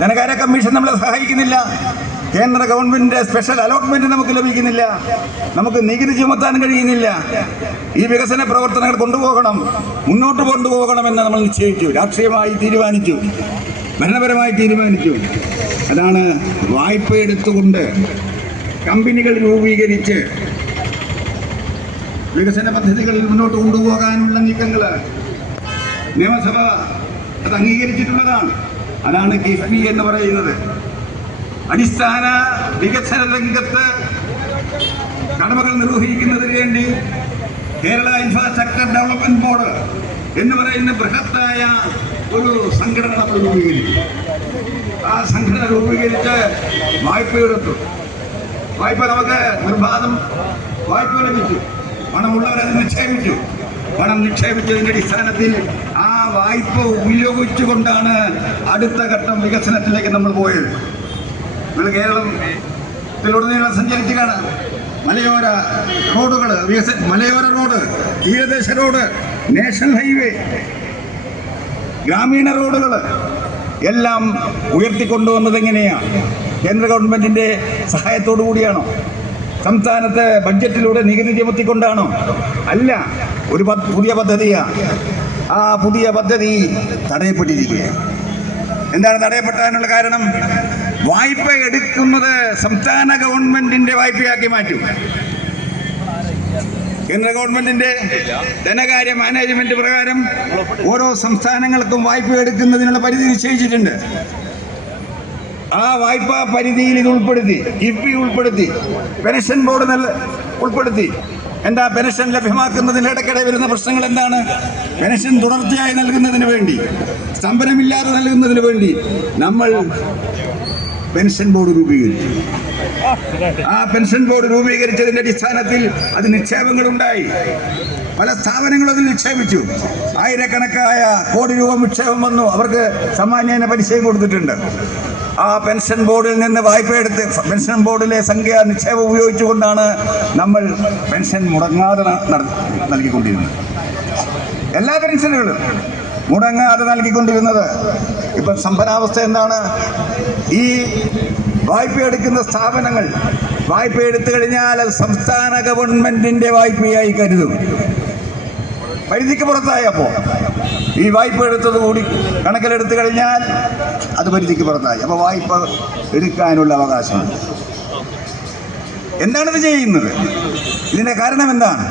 ധനകാര്യ കമ്മീഷൻ നമ്മളെ സഹായിക്കുന്നില്ല. കേന്ദ്ര ഗവൺമെന്റിന്റെ സ്പെഷ്യൽ അലോട്ട്മെന്റ് നമുക്ക് ലഭിക്കുന്നില്ല. നമുക്ക് നികുതി ചുമത്താൻ കഴിയുന്നില്ല. ഈ വികസന പ്രവർത്തനങ്ങൾ കൊണ്ടുപോകണം മുന്നോട്ട് കൊണ്ടുപോകണമെന്ന് നമ്മൾ നിശ്ചയിച്ചു. രാഷ്ട്രീയമായി തീരുമാനിച്ചു. ഭരണപരമായി തീരുമാനിച്ചു. അതാണ് വായ്പ എടുത്തുകൊണ്ട് കമ്പനികൾ രൂപീകരിച്ച് വികസന പദ്ധതികളിൽ മുന്നോട്ട് കൊണ്ടുപോകാനുള്ള നീക്കങ്ങൾ നിയമസഭ അത് അംഗീകരിച്ചിട്ടുള്ളതാണ്. അതാണ് കിഫ്ബി എന്ന് പറയുന്നത്. അടിസ്ഥാന വികസന രംഗത്ത് കടമകൾ നിർവഹിക്കുന്നതിന് വേണ്ടി കേരള ഇൻഫ്രാസ്ട്രക്ചർ ഡെവലപ്മെന്റ് ബോർഡ് എന്ന് പറയുന്ന ബൃഹത്തായ ഒരു സംഘടന നമ്മൾ രൂപീകരിച്ചു. ആ സംഘടന രൂപീകരിച്ച് വായ്പ എടുത്തു. വായ്പ നമുക്ക് നിർബാധം വായ്പ ലഭിച്ചു. പണമുള്ളവരത് നിക്ഷേപിച്ചു. പണം നിക്ഷേപിച്ചതിന്റെ അടിസ്ഥാനത്തിൽ ആ വായ്പ ഉപയോഗിച്ചുകൊണ്ടാണ് അടുത്ത ഘട്ടം വികസനത്തിലേക്ക് നമ്മൾ പോയത്. നമ്മൾ കേരളത്തിലുടനീളം സഞ്ചരിച്ച് കാണാം. മലയോര റോഡുകൾ വികസന മലയോര റോഡ് തീരദേശ റോഡ് നാഷണൽ ഹൈവേ ഗ്രാമീണ റോഡുകൾ എല്ലാം ഉയർത്തിക്കൊണ്ടുവന്നത് എങ്ങനെയാണ് കേന്ദ്ര ഗവൺമെന്റിന്റെ സഹായത്തോടു കൂടിയാണോ? സംസ്ഥാനത്തെ ബഡ്ജറ്റിലൂടെ നികുതി ചുമത്തിക്കൊണ്ടാണോ? അല്ല ഒരു പുതിയ പദ്ധതിയാണ് ആ പുതിയ പദ്ധതി തടയപ്പെട്ടിരിക്കുകയാണ്. എന്താണ് തടയപ്പെട്ടതിനുള്ള കാരണം? വായ്പ എടുക്കുന്നത് സംസ്ഥാന ഗവൺമെന്റിന്റെ വായ്പയാക്കി മാറ്റും. കേന്ദ്ര ഗവൺമെന്റിന്റെ ധനകാര്യ മാനേജ്മെന്റ് പ്രകാരം ഓരോ സംസ്ഥാനങ്ങൾക്കും വായ്പ എടുക്കുന്നതിനുള്ള പരിധി നിശ്ചയിച്ചിട്ടുണ്ട്. ആ വായ്പാ പരിധിയിൽ ഇത് ഉൾപ്പെടുത്തി കിഫ്ബി ഉൾപ്പെടുത്തി പെൻഷൻ ബോർഡ് ഉൾപ്പെടുത്തി എന്താ പെൻഷൻ ലഭ്യമാക്കുന്നതിന് ഇടയ്ക്കിടെ വരുന്ന പ്രശ്നങ്ങൾ എന്താണ്? പെൻഷൻ തുടർച്ചയായി നൽകുന്നതിന് വേണ്ടി സ്തംഭനമില്ലാതെ നൽകുന്നതിന് വേണ്ടി നമ്മൾ പെൻഷൻ ബോർഡ് രൂപീകരിച്ചു. ആ പെൻഷൻ ബോർഡ് രൂപീകരിച്ചതിന്റെ അടിസ്ഥാനത്തിൽ അത് നിക്ഷേപങ്ങളുണ്ടായി. പല സ്ഥാപനങ്ങളും അതിൽ നിക്ഷേപിച്ചു. ആയിരക്കണക്കായ കോടി രൂപ നിക്ഷേപം വന്നു. അവർക്ക് സാമാന്യേന പലിശയും കൊടുത്തിട്ടുണ്ട്. ആ പെൻഷൻ ബോർഡിൽ നിന്ന് വായ്പ എടുത്ത് പെൻഷൻ ബോർഡിലെ സംഖ്യ നിക്ഷേപം ഉപയോഗിച്ചുകൊണ്ടാണ് നമ്മൾ പെൻഷൻ മുടങ്ങാതെ നൽകിക്കൊണ്ടിരുന്നത്. എല്ലാ പെൻഷനുകളും മുടങ്ങാതെ നൽകിക്കൊണ്ടിരുന്നത്. ഇപ്പം സമ്പരാവസ്ഥ എന്താണ്? ഈ വായ്പ എടുക്കുന്ന സ്ഥാപനങ്ങൾ വായ്പ എടുത്തു കഴിഞ്ഞാൽ അത് സംസ്ഥാന ഗവൺമെന്റിന്റെ വായ്പയായി കരുതും. പരിധിക്ക് പുറത്തായപ്പോൾ ഈ വായ്പ എടുത്തത് കൂടി കണക്കിലെടുത്തു കഴിഞ്ഞാൽ അത് പരിധിക്ക് പുറത്തായി. അപ്പോൾ വായ്പ എടുക്കാനുള്ള അവകാശമുണ്ട് എന്താണിത് ചെയ്യുന്നത്? ഇതിന്റെ കാരണം എന്താണ്?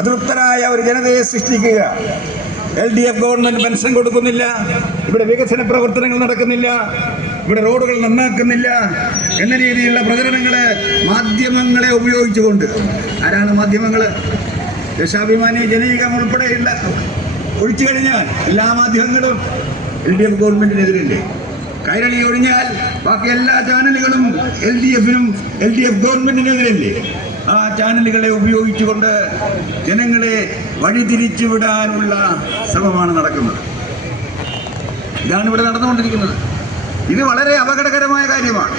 അതൃപ്തരായ ഒരു ജനതയെ സൃഷ്ടിക്കുക. L D F government pension കൊടുക്കുന്നില്ല. ഇവിടെ വികസന പ്രവർത്തനങ്ങൾ നടക്കുന്നില്ല. ഇവിടെ റോഡുകൾ നന്നാക്കുന്നില്ല. എന്ന രീതിയിലുള്ള പ്രചരണങ്ങളെ മാധ്യമങ്ങളെ ഉപയോഗിച്ചുകൊണ്ട്. ആരാണ് മാധ്യമങ്ങൾ? ദേശാഭിമാനി ജനീകം ഉൾപ്പെടെയുള്ള ഒഴിച്ചു കഴിഞ്ഞാൽ എല്ലാ മാധ്യമങ്ങളും എൽ ഡി എഫ് ഗവൺമെന്റിനെതിരല്ലേ? കൈരളി ഒഴിഞ്ഞാൽ ബാക്കി എല്ലാ ചാനലുകളും എൽ ഡി എഫിനും എൽ ഡി എഫ് ഗവൺമെന്റിനെതിരല്ലേ? ആ ചാനലുകളെ ഉപയോഗിച്ചുകൊണ്ട് ജനങ്ങളെ വഴിതിരിച്ചു വിടാനുള്ള ശ്രമമാണ് നടക്കുന്നത്. ഇതാണ് ഇവിടെ നടന്നുകൊണ്ടിരിക്കുന്നത്. ഇത് വളരെ അപകടകരമായ കാര്യമാണ്.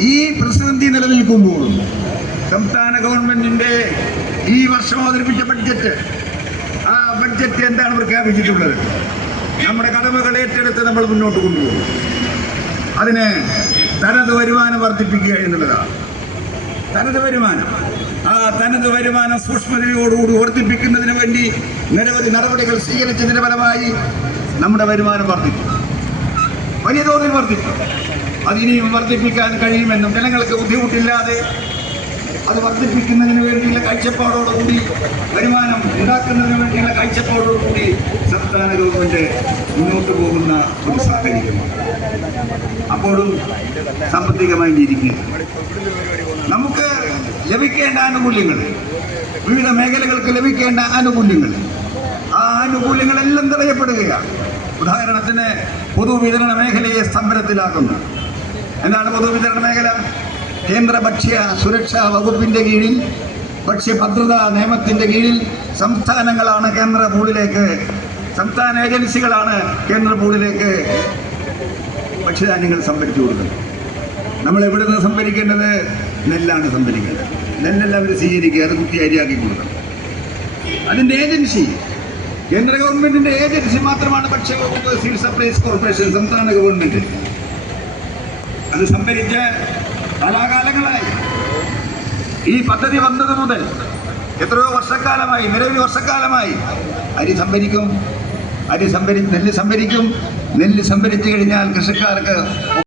ഈ പ്രതിസന്ധി നിലനിൽക്കുമ്പോൾ സംസ്ഥാന ഗവൺമെന്റിന്റെ ഈ വർഷം അവതരിപ്പിച്ച ബഡ്ജറ്റ് ആ ബഡ്ജറ്റ് എന്താണ് പ്രഖ്യാപിച്ചിട്ടുള്ളത്? നമ്മുടെ കടമകൾ ഏറ്റെടുത്ത് നമ്മൾ മുന്നോട്ട് കൊണ്ടുപോകും. അതിന് തനത് വരുമാനം വർദ്ധിപ്പിക്കുക എന്നുള്ളതാണ്. തനത് വരുമാനം. ആ തനത് വരുമാനം സൂക്ഷ്മതയോടുകൂടി വർദ്ധിപ്പിക്കുന്നതിന് വേണ്ടി നിരവധി നടപടികൾ സ്വീകരിച്ചതിന്റെ ഫലമായി നമ്മുടെ വരുമാനം വർദ്ധിച്ചു വലിയ തോതിൽ വർദ്ധിച്ചു അതിനിയും വർദ്ധിപ്പിക്കാൻ കഴിയുമെന്നും ജനങ്ങൾക്ക് ബുദ്ധിമുട്ടില്ലാതെ അത് വർദ്ധിപ്പിക്കുന്നതിന് വേണ്ടിയുള്ള കാഴ്ചപ്പാടോടുകൂടി വരുമാനം ഉണ്ടാക്കുന്നതിന് വേണ്ടിയുള്ള കാഴ്ചപ്പാടോടുകൂടി സംസ്ഥാന ഗവൺമെന്റ് മുന്നോട്ട് പോകുന്ന ഒരു സാഹചര്യമാണ്. അപ്പോഴും സാമ്പത്തികമായി ഇരിക്കുക നമുക്ക് ലഭിക്കേണ്ട ആനുകൂല്യങ്ങൾ വിവിധ മേഖലകൾക്ക് ലഭിക്കേണ്ട ആനുകൂല്യങ്ങൾ ആ ആനുകൂല്യങ്ങളെല്ലാം തടയപ്പെടുകയാണ്. ഉദാഹരണത്തിന് പൊതുവിതരണ മേഖലയെ സ്തംഭനത്തിലാക്കുന്നു. എന്താണ് പൊതുവിതരണ മേഖല? കേന്ദ്ര ഭക്ഷ്യ സുരക്ഷാ വകുപ്പിന്റെ കീഴിൽ ഭക്ഷ്യഭദ്രതാ നിയമത്തിന്റെ കീഴിൽ സംസ്ഥാനങ്ങളാണ് കേന്ദ്ര പൂളിലേക്ക് സംസ്ഥാന ഏജൻസികളാണ് കേന്ദ്ര പൂളിലേക്ക് ഭക്ഷ്യധാന്യങ്ങൾ സംഭരിച്ചു കൊടുക്കുന്നത്. നമ്മൾ എവിടെ നിന്ന് സംഭരിക്കേണ്ടത്? നെല്ലാണ് സംഭരിക്കേണ്ടത്. നെല്ലെല്ലാം അവർ സ്വീകരിക്കുക അത് കുത്തി അരിയാക്കി കൊടുക്കണം. അതിന്റെ ഏജൻസി കേന്ദ്ര ഗവൺമെന്റിന്റെ ഏജൻസി മാത്രമാണ് ഭക്ഷ്യവകുപ്പ് സിവിൽ സപ്ലൈസ് കോർപ്പറേഷൻ സംസ്ഥാന ഗവൺമെന്റ്. അത് സംഭരിച്ച് കാലാകാലങ്ങളായി. ഈ പദ്ധതി വന്നത് മുതൽ എത്രയോ വർഷക്കാലമായി നിരവധി വർഷക്കാലമായി. അരി സംഭരിക്കും അരി സംഭരി നെല്ല് സംഭരിക്കും. നെല്ല് സംഭരിച്ചു കഴിഞ്ഞാൽ കൃഷിക്കാർക്ക്